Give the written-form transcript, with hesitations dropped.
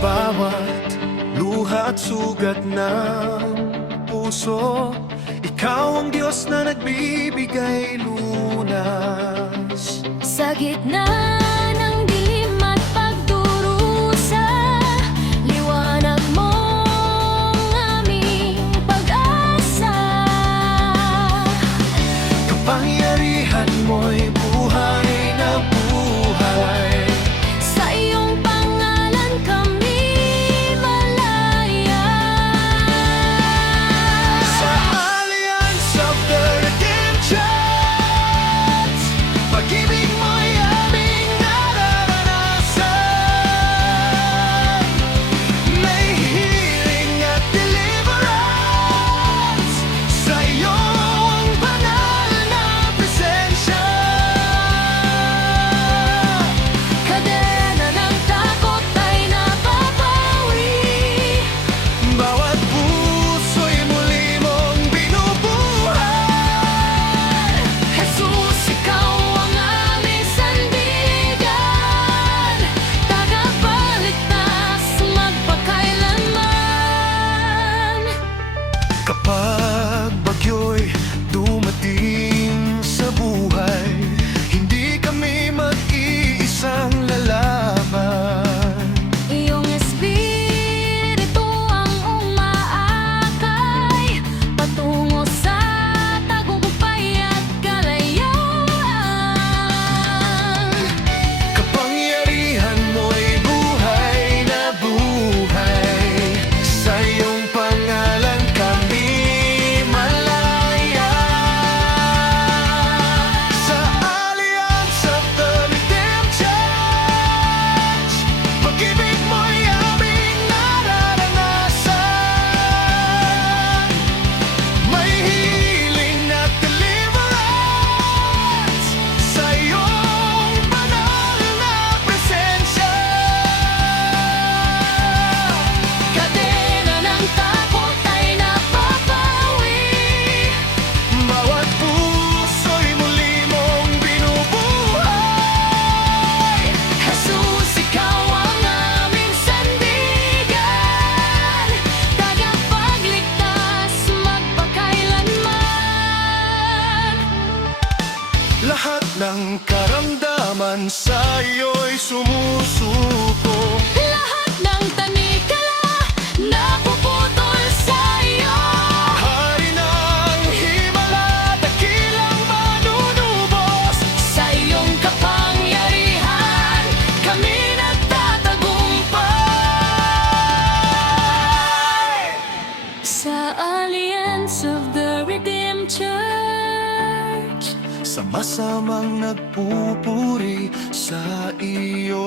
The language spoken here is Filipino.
bawat luha at sugat ng puso. Ikaw ang Diyos na nagbibigay lunas. Sa gitna ng dilim at pagdurusa, liwanag mo ang aming pag-asa. Kapangyarihan mo'y buhay na buhay. Sa iyong pangalan kami malaya. Sa Alliance of the Redemption, pag-ibig mo'y aming nararanasan. May healing at deliverance sa iyong banal na presensya. Kadena ng takot ay napapawi. Bawat puso'y muli mong binubuhay. Jesus, ikaw ang aming sandigan, tagapagligtas magpakailanman. Kapag bagyo'y dumating sa buhay, hindi kami mag-iisang lalaban. Iyong espiritu ang umaakay patungo sa tagumpay at kalayaan. Kapangyarihan mo'y buhay na buhay. Sa iyong pangalan kami malaya. Sa Alliance of the Redemption, pag-ibig mo'y aming nararanasan. May healing at deliverance sa iyong banal na presensya. Kadena ng takot ay napapawi. Bawat puso'y muli mong binubuhay. Jesus, ikaw ang aming sandigan, tagapagligtas magpakailanman. Lahat ng karamdaman sa iyo'y sumusuko. Lahat ng tanikala napuputol sa iyo. Hari ng himala, dakilang manunubos. Sa iyong kapangyarihan kami nagtatagumpay. Sa Alliance of the Redeemed Church, Sama-samang nagpupuri sa iyo.